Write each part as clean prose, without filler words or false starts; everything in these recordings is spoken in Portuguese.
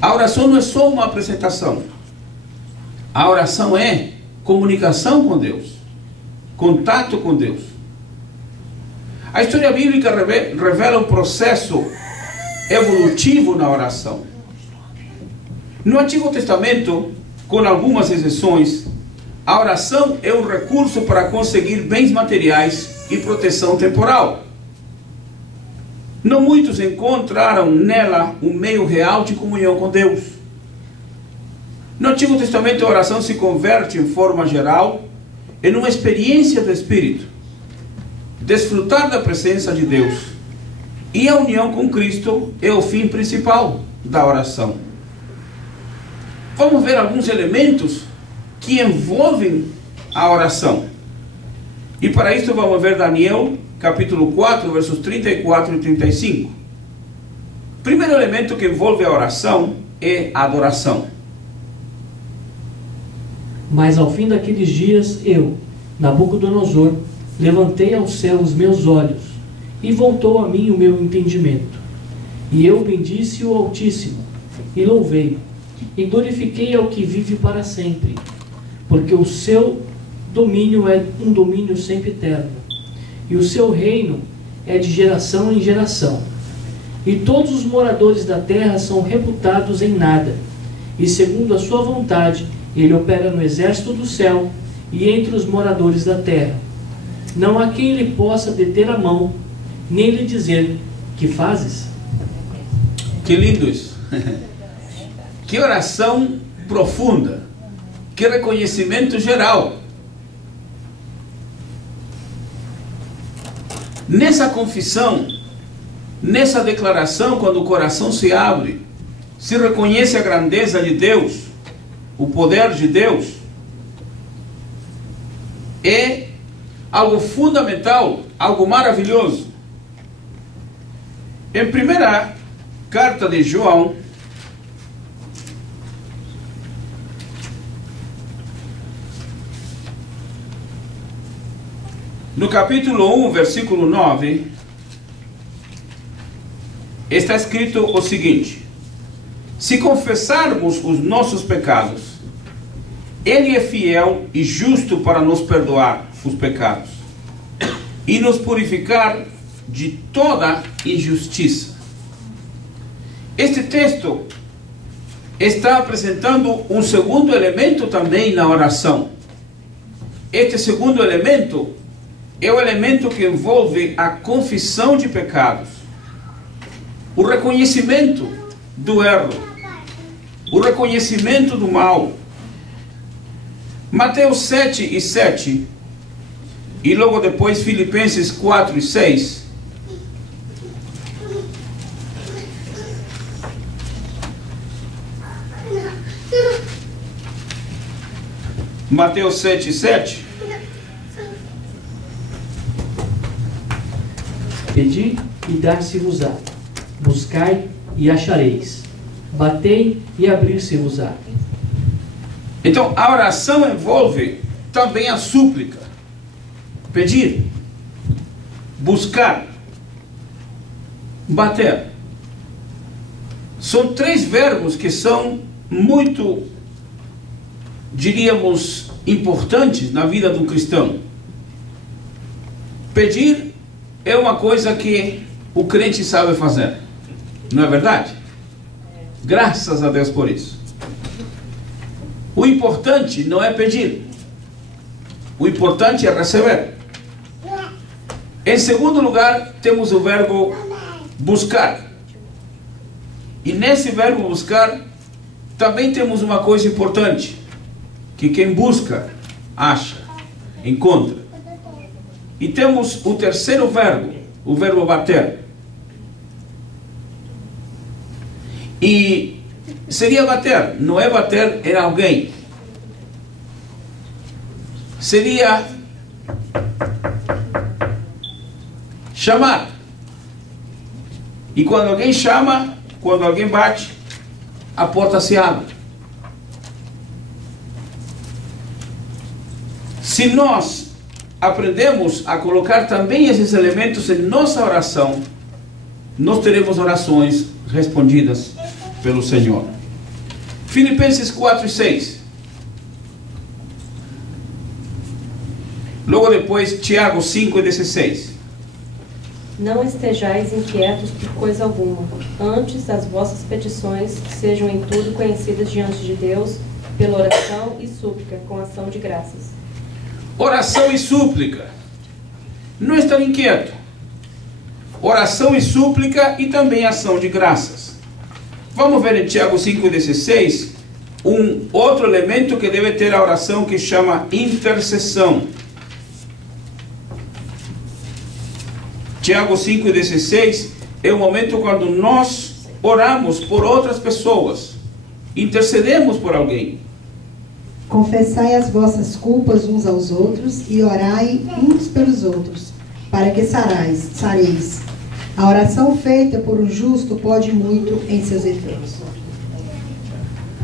A oração não é só uma apresentação. A oração é comunicação com Deus, contato com Deus. A história bíblica revela um processo evolutivo na oração. No Antigo Testamento, com algumas exceções, a oração é um recurso para conseguir bens materiais e proteção temporal. Não muitos encontraram nela um meio real de comunhão com Deus. No Antigo Testamento, a oração se converte, em forma geral, em uma experiência do Espírito. Desfrutar da presença de Deus e a união com Cristo é o fim principal da oração. Vamos ver alguns elementos que envolvem a oração. E para isso vamos ver Daniel, capítulo 4, versos 34 e 35. O primeiro elemento que envolve a oração é a adoração. Mas ao fim daqueles dias, eu, Nabucodonosor, levantei ao céu os meus olhos, e voltou a mim o meu entendimento. E eu bendisse o Altíssimo, e louvei, e glorifiquei ao que vive para sempre, porque o seu domínio é um domínio sempre eterno, e o seu reino é de geração em geração. E todos os moradores da terra são reputados em nada, e segundo a sua vontade, ele opera no exército do céu e entre os moradores da terra. Não há quem lhe possa deter a mão, nem lhe dizer: que fazes? Que lindo isso! Que oração profunda! Que reconhecimento geral! Nessa confissão, nessa declaração, quando o coração se abre, se reconhece a grandeza de Deus, o poder de Deus, é algo fundamental, algo maravilhoso. Em primeira carta de João, no capítulo 1, versículo 9, está escrito o seguinte: se confessarmos os nossos pecados, Ele é fiel e justo para nos perdoar os pecados e nos purificar de toda injustiça. Este texto está apresentando um segundo elemento também na oração. Este segundo elemento é o elemento que envolve a confissão de pecados, o reconhecimento do erro, o reconhecimento do mal. Mateus 7 e 7, e logo depois Filipenses 4 e 6, Mateus 7 e 7, pedi e dar-se-vos-á, buscai e achareis, batei e abrir-se-vos-á. Então a oração envolve também a súplica. Pedir, buscar, bater. São três verbos que são muito, diríamos, importantes na vida do cristão. Pedir é uma coisa que o crente sabe fazer, não é verdade? Graças a Deus por isso. O importante não é pedir, o importante é receber. Em segundo lugar, temos o verbo buscar. E nesse verbo buscar, também temos uma coisa importante, que quem busca, acha, encontra. E temos o terceiro verbo, o verbo bater. E seria bater, não é bater em alguém. Seria chamar. E quando alguém chama, quando alguém bate, a porta se abre. Se nós aprendemos a colocar também esses elementos em nossa oração, nós teremos orações respondidas pelo Senhor. Filipenses 4 e 6. Logo depois, Tiago 5 e 16. Não estejais inquietos por coisa alguma, antes as vossas petições sejam em tudo conhecidas diante de Deus, pela oração e súplica, com ação de graças. Oração e súplica. Não estar inquieto. Oração e súplica e também ação de graças. Vamos ver em Tiago 5,16 um outro elemento que deve ter a oração que chama intercessão. Tiago 5,16 é o momento quando nós oramos por outras pessoas, intercedemos por alguém. Confessai as vossas culpas uns aos outros e orai uns pelos outros, para que sareis. A oração feita por um justo pode muito em seus efeitos.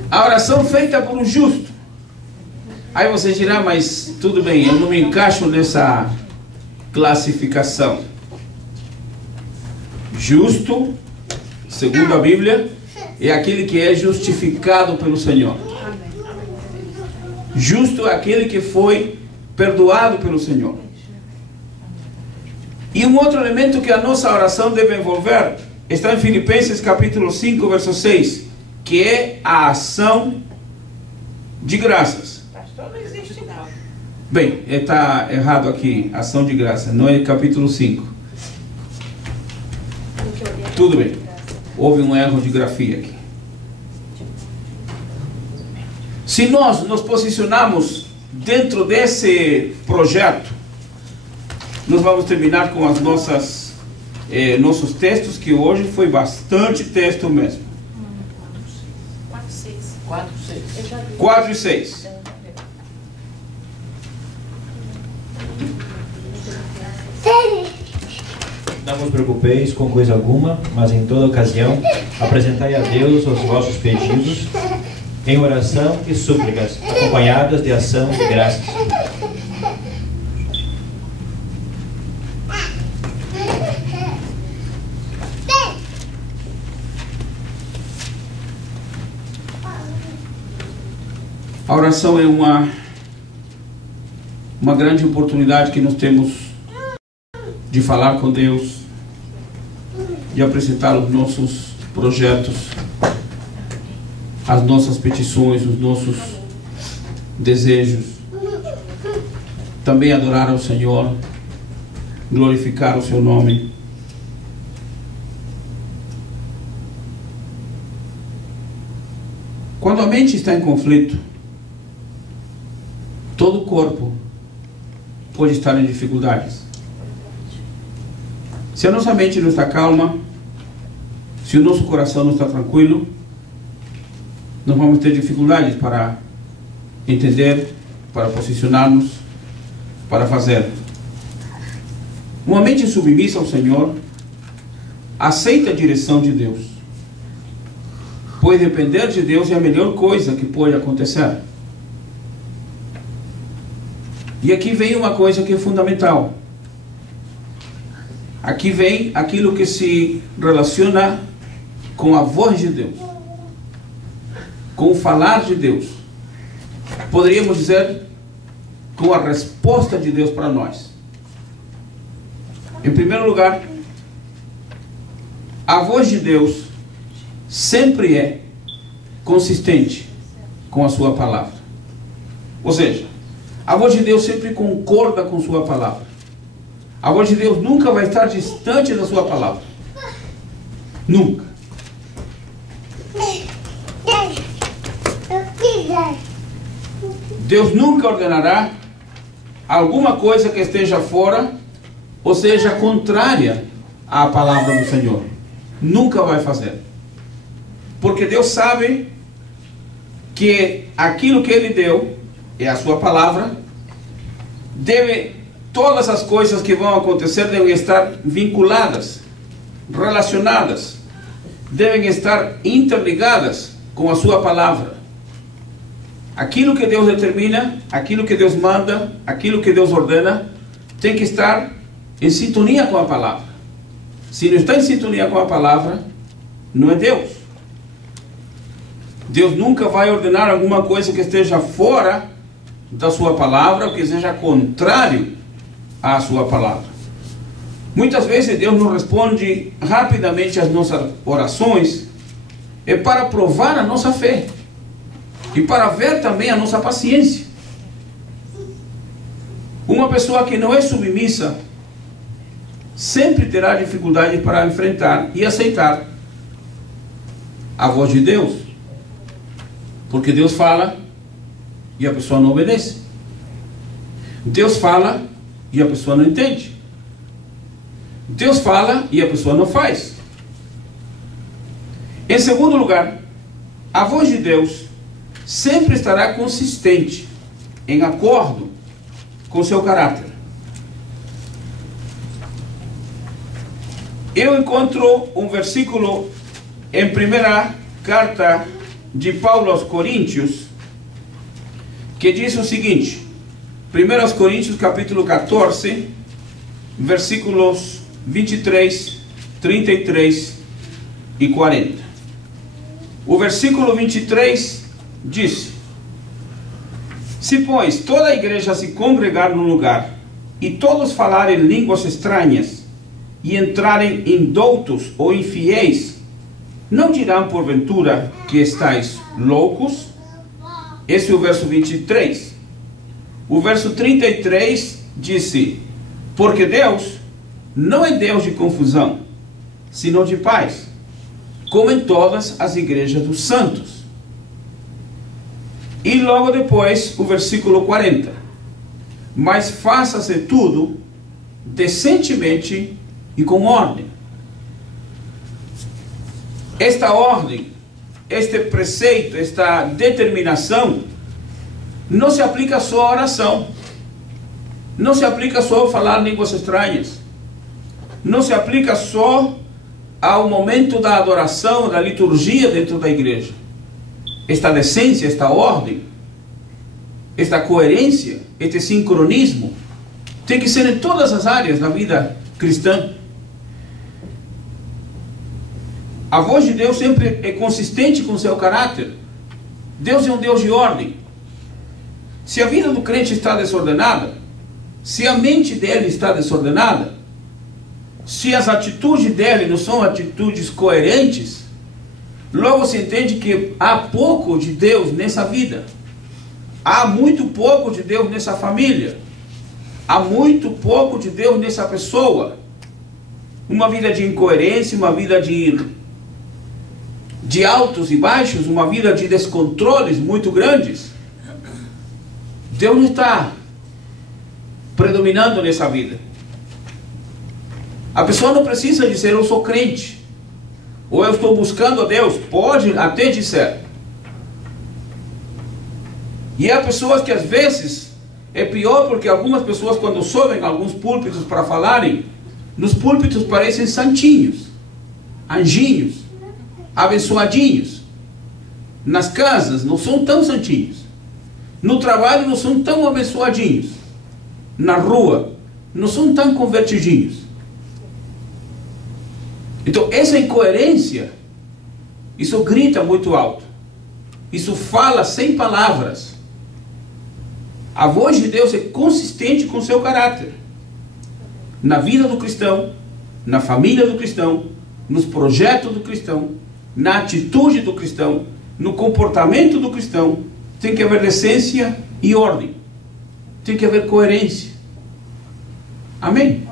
A oração feita por um justo. Aí você dirá, mas tudo bem, eu não me encaixo nessa classificação. Justo, segundo a Bíblia, é aquele que é justificado pelo Senhor. Justo é aquele que foi perdoado pelo Senhor. E um outro elemento que a nossa oração deve envolver está em Filipenses capítulo 5, verso 6, que é a ação de graças. Bem, está errado aqui, ação de graça, não é capítulo 5. Tudo bem, houve um erro de grafia aqui. Se nós nos posicionarmos dentro desse projeto, nós vamos terminar com as nossos textos, que hoje foi bastante texto mesmo. 4 e 6. Não vos preocupeis com coisa alguma, mas em toda ocasião apresentai a Deus os vossos pedidos em oração e súplicas, acompanhadas de ação de graças. A oração é uma grande oportunidade que nós temos de falar com Deus, de apresentar os nossos projetos, as nossas petições, os nossos desejos. Também adorar ao Senhor, glorificar o seu nome. Quando a mente está em conflito, todo o corpo pode estar em dificuldades. Se a nossa mente não está calma, se o nosso coração não está tranquilo, nós vamos ter dificuldades para entender, para posicionar-nos, para fazer. Uma mente submissa ao Senhor aceita a direção de Deus, pois depender de Deus é a melhor coisa que pode acontecer. E aqui vem uma coisa que é fundamental. Aqui vem aquilo que se relaciona com a voz de Deus, com o falar de Deus. Poderíamos dizer, com a resposta de Deus para nós. Em primeiro lugar, a voz de Deus sempre é consistente com a sua palavra. Ou seja, a voz de Deus sempre concorda com sua palavra. A voz de Deus nunca vai estar distante da sua palavra. Nunca. Deus nunca ordenará alguma coisa que esteja fora ou seja contrária à palavra do Senhor. Nunca vai fazer. Porque Deus sabe que aquilo que Ele deu é a sua palavra. Todas as coisas que vão acontecer devem estar vinculadas, relacionadas, devem estar interligadas com a sua palavra. Aquilo que Deus determina, aquilo que Deus manda, aquilo que Deus ordena, tem que estar em sintonia com a palavra. Se não está em sintonia com a palavra, não é Deus. Deus nunca vai ordenar alguma coisa que esteja fora da sua palavra, ou que seja contrário à sua palavra. Muitas vezes Deus não responde rapidamente às nossas orações, é para provar a nossa fé e para ver também a nossa paciência. Uma pessoa que não é submissa sempre terá dificuldade para enfrentar e aceitar a voz de Deus, porque Deus fala e a pessoa não obedece. Deus fala e a pessoa não entende. Deus fala e a pessoa não faz. Em segundo lugar, a voz de Deus sempre estará consistente, em acordo com seu caráter. Eu encontro um versículo em primeira carta de Paulo aos Coríntios, que diz o seguinte, 1 Coríntios capítulo 14, versículos 23, 33 e 40. O versículo 23 diz: se, pois, toda a igreja se congregar num lugar, e todos falarem línguas estranhas, e entrarem indoutos ou infiéis, não dirão porventura que estáis loucos? Esse é o verso 23. O verso 33 disse: porque Deus não é Deus de confusão, senão de paz, como em todas as igrejas dos santos. E logo depois o versículo 40: mas faça-se tudo decentemente e com ordem. Esta ordem, este preceito, esta determinação não se aplica só à oração, não se aplica só a falar línguas estranhas, não se aplica só ao momento da adoração, da liturgia dentro da igreja. Esta decência, esta ordem, esta coerência, este sincronismo tem que ser em todas as áreas da vida cristã. A voz de Deus sempre é consistente com seu caráter. Deus é um Deus de ordem. Se a vida do crente está desordenada, se a mente dele está desordenada, se as atitudes dele não são atitudes coerentes, logo se entende que há pouco de Deus nessa vida. Há muito pouco de Deus nessa família. Há muito pouco de Deus nessa pessoa. Uma vida de incoerência, uma vida de altos e baixos, uma vida de descontroles muito grandes. Deus não está predominando nessa vida. A pessoa não precisa dizer eu sou crente, ou eu estou buscando a Deus. Pode até dizer. E há pessoas que às vezes é pior, porque algumas pessoas, quando sobem alguns púlpitos para falarem, nos púlpitos parecem santinhos, anjinhos, abençoadinhos. Nas casas não são tão santinhos, no trabalho não são tão abençoadinhos, na rua não são tão convertidinhos. Então essa incoerência, isso grita muito alto, isso fala sem palavras. A voz de Deus é consistente com seu caráter, na vida do cristão, na família do cristão, nos projetos do cristão, na atitude do cristão, no comportamento do cristão. Tem que haver decência e ordem, tem que haver coerência. Amém?